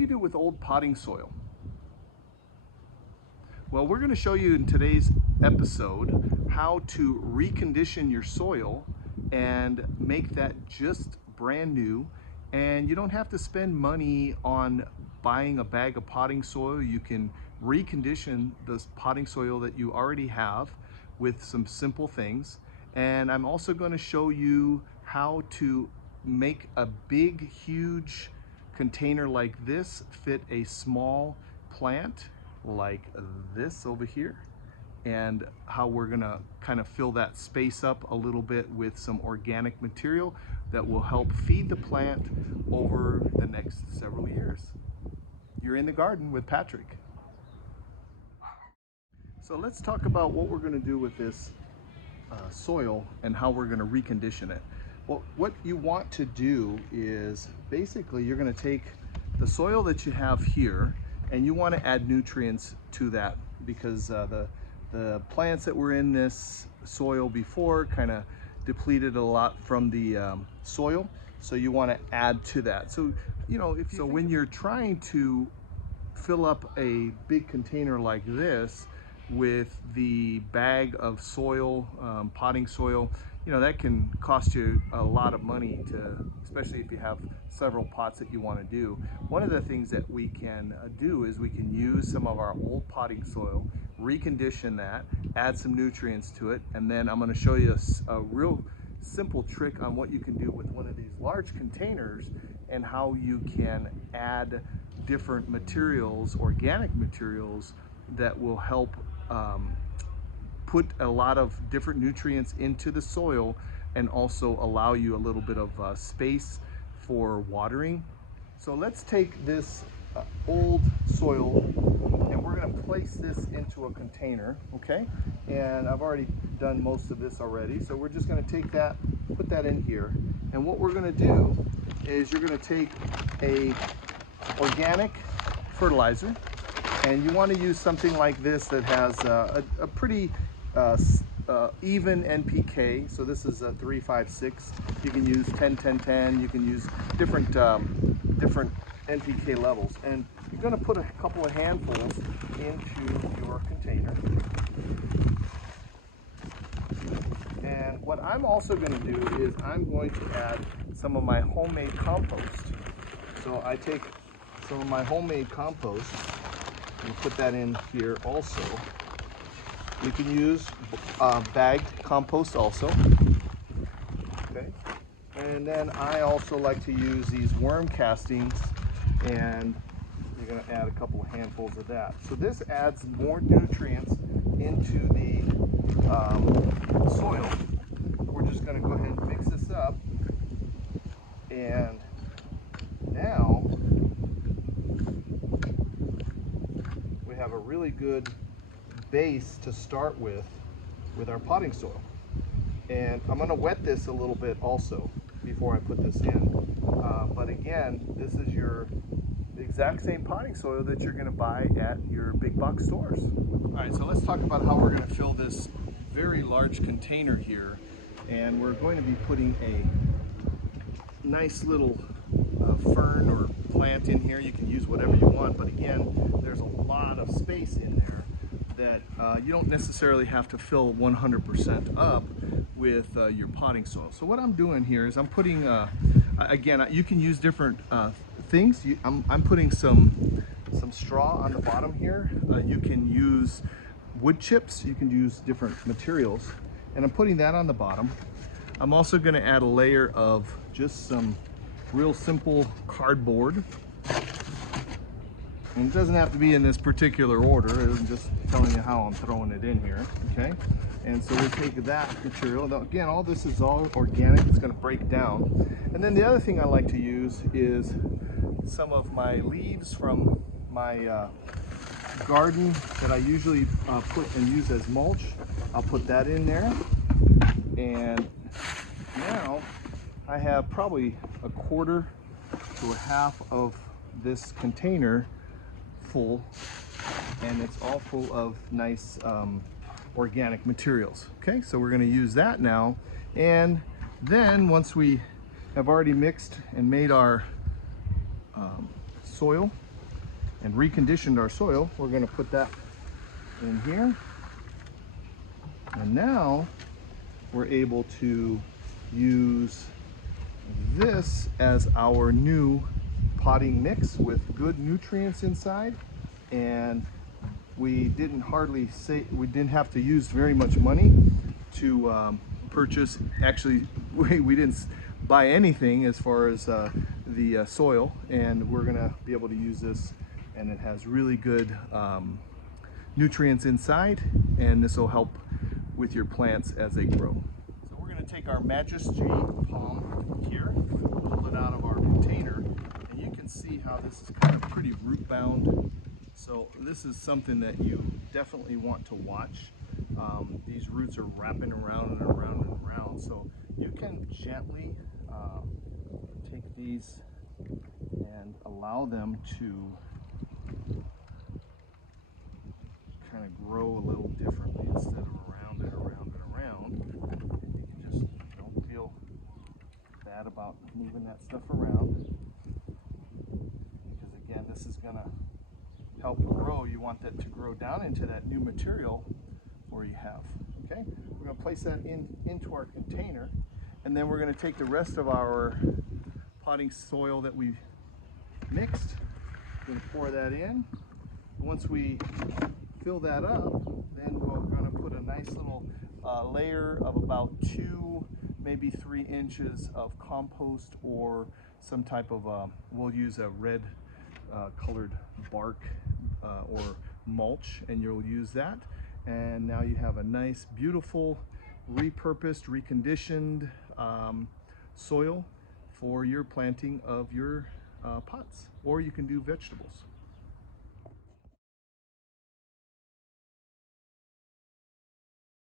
do you do with old potting soil? Well, we're going to show you in today's episode how to recondition your soil and make that just brand new. And you don't have to spend money on buying a bag of potting soil. You can recondition this potting soil that you already have with some simple things. And I'm also going to show you how to make a big, huge container like this fit a small plant like this over here, and how we're gonna kind of fill that space up a little bit with some organic material that will help feed the plant over the next several years. You're in the garden with Patrick. So let's talk about what we're going to do with this soil and how we're going to recondition it. Well, what you want to do is basically you're going to take the soil that you have here and you want to add nutrients to that, because the plants that were in this soil before kind of depleted a lot from the soil, so you want to add to that. So when you're trying to fill up a big container like this with the bag of soil, potting soil, that can cost you a lot of money, especially if you have several pots that you want to do. One of the things that we can do is we can use some of our old potting soil, recondition that, add some nutrients to it, and then I'm going to show you a real simple trick on what you can do with one of these large containers and how you can add different materials, organic materials, that will help put a lot of different nutrients into the soil and also allow you a little bit of space for watering. So let's take this old soil and we're going to place this into a container, okay? And I've already done most of this already, so we're just going to take that, put that in here, and what we're going to do is you're going to take a organic fertilizer, and you want to use something like this that has a pretty even NPK. So this is a 356. You can use 10-10-10. You can use different NPK levels, and you're going to put a couple of handfuls into your container. And what I'm also going to do is I'm going to add some of my homemade compost. So I take some of my homemade compost and put that in here also. You can use bagged compost also. Okay. And then I also like to use these worm castings, and you're going to add a couple of handfuls of that. So this adds more nutrients into the soil. We're just going to go ahead and mix this up, and now we have a really good base to start with our potting soil. And I'm going to wet this a little bit also before I put this in. But again, this is the exact same potting soil that you're going to buy at your big box stores. All right, so let's talk about how we're going to fill this very large container here. And we're going to be putting a nice little fern or plant in here. You can use whatever you want, but again, there's a lot of space in there that you don't necessarily have to fill 100% up with your potting soil. So what I'm doing here is I'm putting, again, you can use different things. I'm putting some straw on the bottom here. You can use wood chips, you can use different materials, and I'm putting that on the bottom. I'm also going to add a layer of just some real simple cardboard. And it doesn't have to be in this particular order. I'm just telling you how I'm throwing it in here, okay? And so we take that material. Now, again, all this is all organic. It's going to break down. And then the other thing I like to use is some of my leaves from my garden that I usually put and use as mulch. I'll put that in there. And now I have probably a quarter to a half of this container full, and it's all full of nice organic materials. Okay, so we're going to use that now, and then once we have already mixed and made our soil, and reconditioned our soil. We're going to put that in here. And now we're able to use this as our new potting mix with good nutrients inside. And we didn't have to use very much money to purchase. Actually, we didn't buy anything as far as the soil, and we're gonna be able to use this, and it has really good nutrients inside, and this will help with your plants as they grow. So we're gonna take our Majesty palm here, pull it out of our container, and you can see how this is kind of pretty root bound. So this is something that you definitely want to watch. These roots are wrapping around and around and around, so you can gently take these and allow them to kind of grow a little differently instead of around and around and around. And you can just don't feel bad about moving that stuff around, because again, this is going to help grow. You want that to grow down into that new material where you have. Okay, we're going to place that into our container, and then we're going to take the rest of our potting soil that we mixed. We're going to pour that in. Once we fill that up, then we're going to put a nice little layer of about 2, maybe 3 inches of compost, or some type of we'll use a red colored bark or mulch, and you'll use that. And now you have a nice, beautiful, repurposed, reconditioned soil for your planting of your pots, or you can do vegetables.